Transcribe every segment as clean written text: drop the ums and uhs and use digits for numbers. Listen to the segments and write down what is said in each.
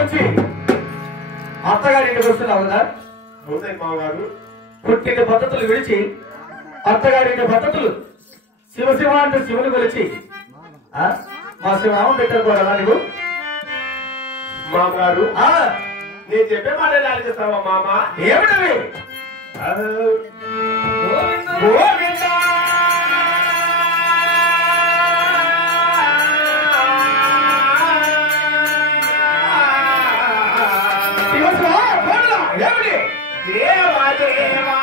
నుంచి అత్తగారింటికి వస్తున్నావు కదా? మామగారు పుట్టిన పద్ధతులు విడిచి అత్తగారింటి పద్ధతులు శివ అంటే శివుని కొలిచి మా శివనామం పెట్టారు కూడా నీకు. మామగారు నేను చెప్పే మాట ఆలోచిస్తావా మామ? ఏమిటవి? దేవా దేవా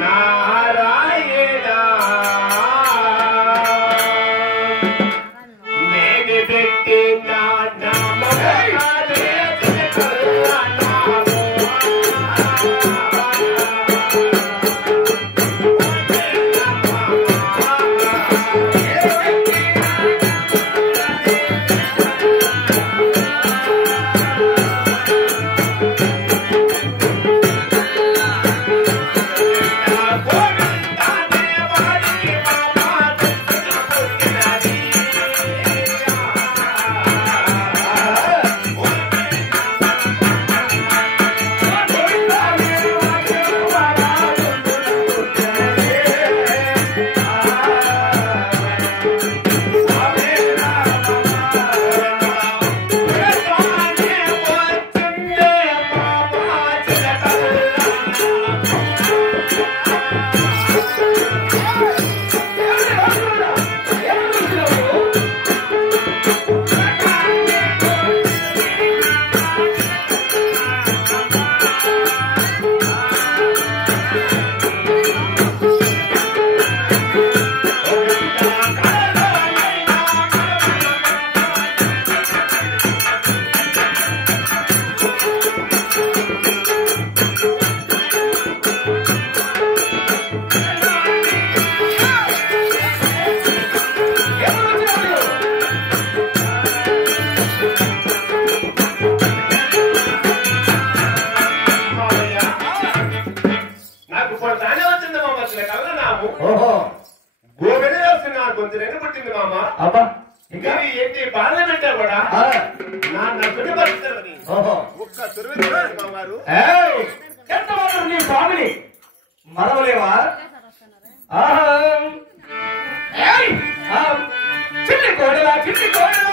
నారాయణ నేను పెట్టిన మరవలేవా? చిన్ని కోడలా చిన్ని కోడలు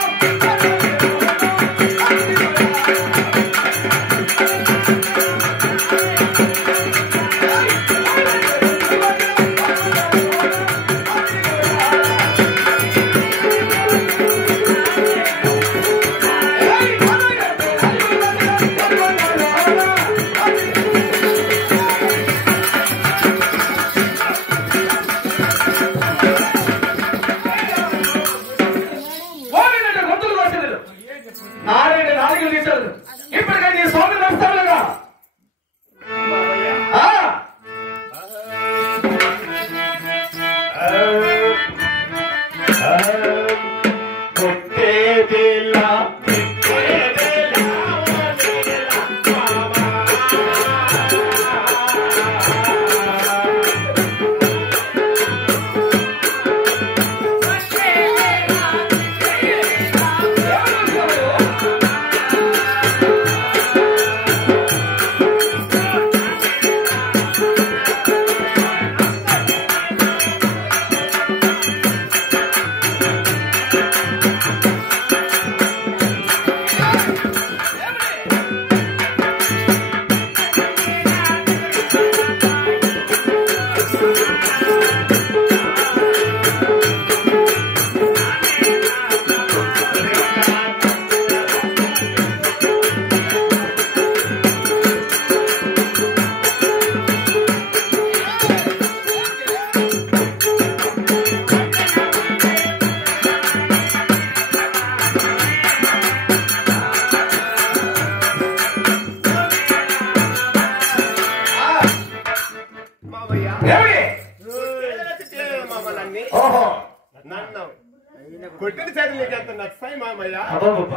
కొట్టిన చర్యలు ఎంత నచ్చాయి మామయ్య.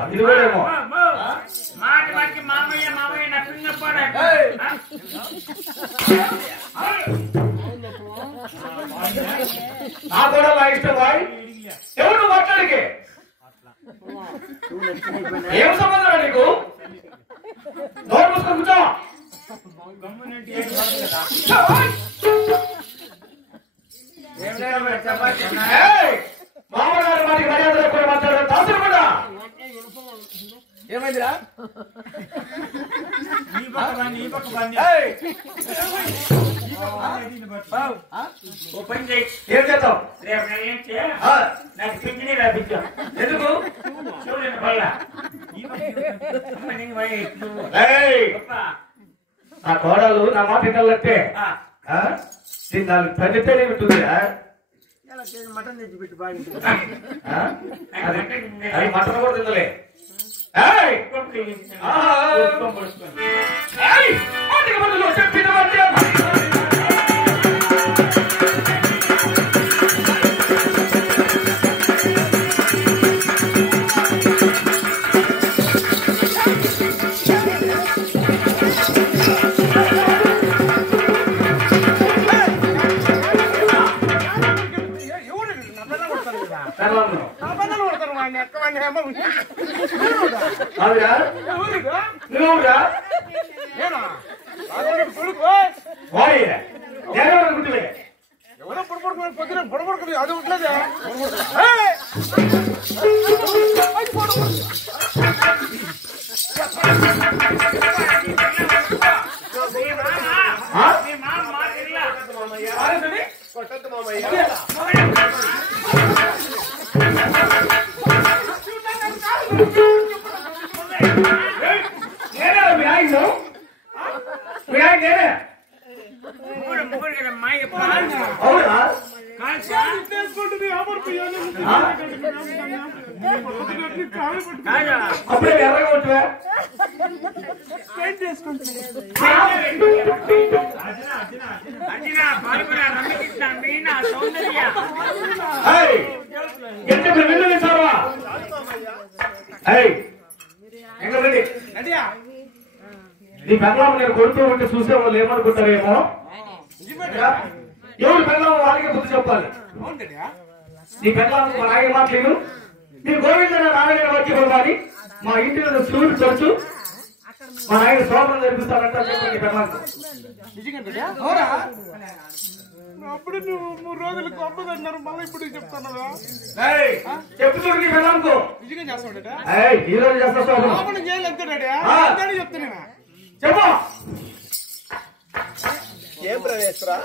ఇదిగోడేమో మాట మాకి మామయ్య మామయ్య నచ్చిందప్పుడు నా కూడా నా ఇష్టం బాయ్. ఎవరు మాట్లాడికే ఏం సంబంధం నీకు? నోరు మూసుకొని కూర్చో. మామగారు వారికి మర్యాద లేకుండా మాట్లాడారు. దాసులు కూడా ఏమైందిరా? ఏం చేద్దాం? నాకు పింఛనీ రాపించాం. ఎందుకు? చూడండి వల్ల నా కోడలు నా మాట వినాలంటే తండ్రితే ఉంటుంది. మటన్ తెచ్చి పెట్టి బాగా అది మటన్ కూడా తిందలే. ఎవరో పొడపడుకుని పొద్దున పొడపడుకుని అది ఉండలేదా? కొట్టద్దు మామయ్య. అప్పుడే ఎర్రగా ఉంటువా? ఎంత విల్లు వేసావా? నీ పెళ్ళాము నేను కొడుతూ ఉంటే చూసే వాళ్ళు ఏమనుకుంటారేమో. ఎవరు పెళ్ళాము వాళ్ళకి బుద్ధి చెప్పాలి. నీ పెళ్ళాము మా నాయన మాట్లాడు. నీ గోవింద నారాయణ వచ్చి కొడవాలి. మా ఇంటి మీద సూర్యుడు తరచు మా నాయన శోభనం జరిపిస్తారంట. చెప్పండి పెళ్ళాము. అప్పుడు నువ్వు 3 రోజులు కొబ్బదన్నారు, మళ్ళీ ఇప్పుడు చెప్తున్నావా? చెప్తున్నాడు నీ పెళ్ళాముకు. నిజంగా చేస్తాడా? ఈ రోజు చేస్తా శోభనం. శోభనం చేయాలి అంతేనా? చెప్తున్నా. చెప్పు. ఏం ప్రవేశరా?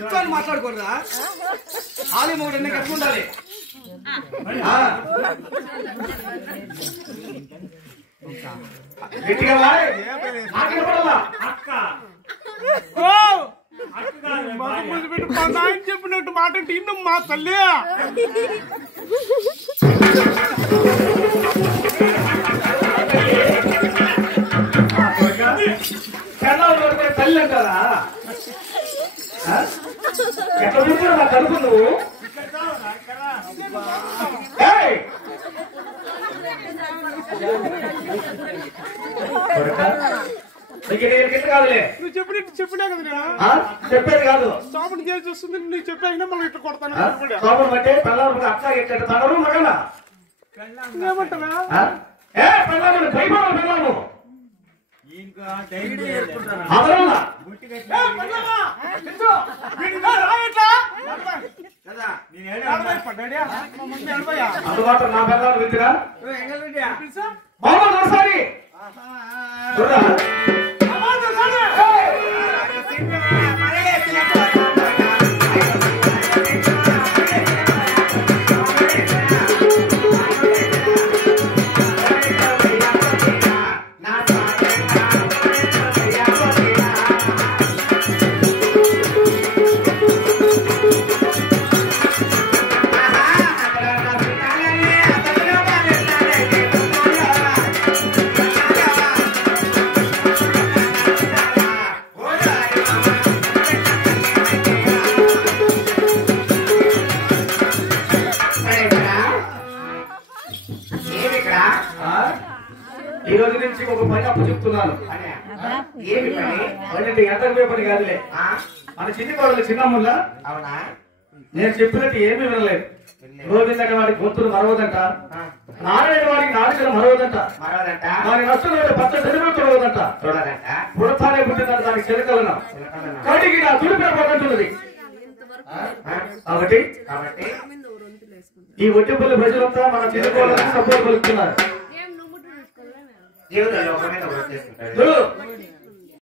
ఇచ్చాను మాట్లాడుకోరా. ఆలి మూడు ఎన్ని కట్టుకుండాలి. అక్క మా నాయన చెప్పినట్టు మాట టీం మా తల్లి. తల్లి అంటారా? ఎట్లా చూస్తున్నా నా కలుపు నువ్వు? కాదులే, నువ్వు చెప్పినట్టు చెప్పినా కదా. చెప్పేది కాదు. శోభనం చేసి వస్తుంది, నువ్వు చెప్పాక మళ్ళీ ఇట్లా కొడతాను. శోభనం అంటే పిల్లలు అట్లా ఎట్లా తనరు మగల ఏమంటావా? పిల్లలు భయపడాలి. పిల్లలు అందుబాటు నా పిల్లలు విద్యరా బాబా నరసారి ఈ రోజు నుంచి ఒక పని అప్పు చెప్తున్నాను. ఏమి పని? అంటే ఎంతకు పోయే పని కాదులే. ఆ? మన చిన్ని కోడలు చిన్నమ్ముల్లా అవునా? నేను చెప్పినట్టు ఏమీ వినలేదు. గోవిందనే వాడికి గొంతులు మరవదంట, నారాయణ వాడికి నాలుకలు మరవదంట, మరోదంట వారి నష్టంలో పచ్చ తెలుగు చూడవదంట, చూడదంట పుడతానే పుట్టిందంట దానికి చిలకలను కడిగి నా తుడిపిన పడుతున్నది. కాబట్టి కాబట్టి ఈ ఒట్టిపల్లి ప్రజలంతా మన చిన్న కోడలకు సపోర్ట్ పలుకుతున్నారు. జీవితంలో ఒక మీద ఒకటి చేసుకుంటారు. చూడు,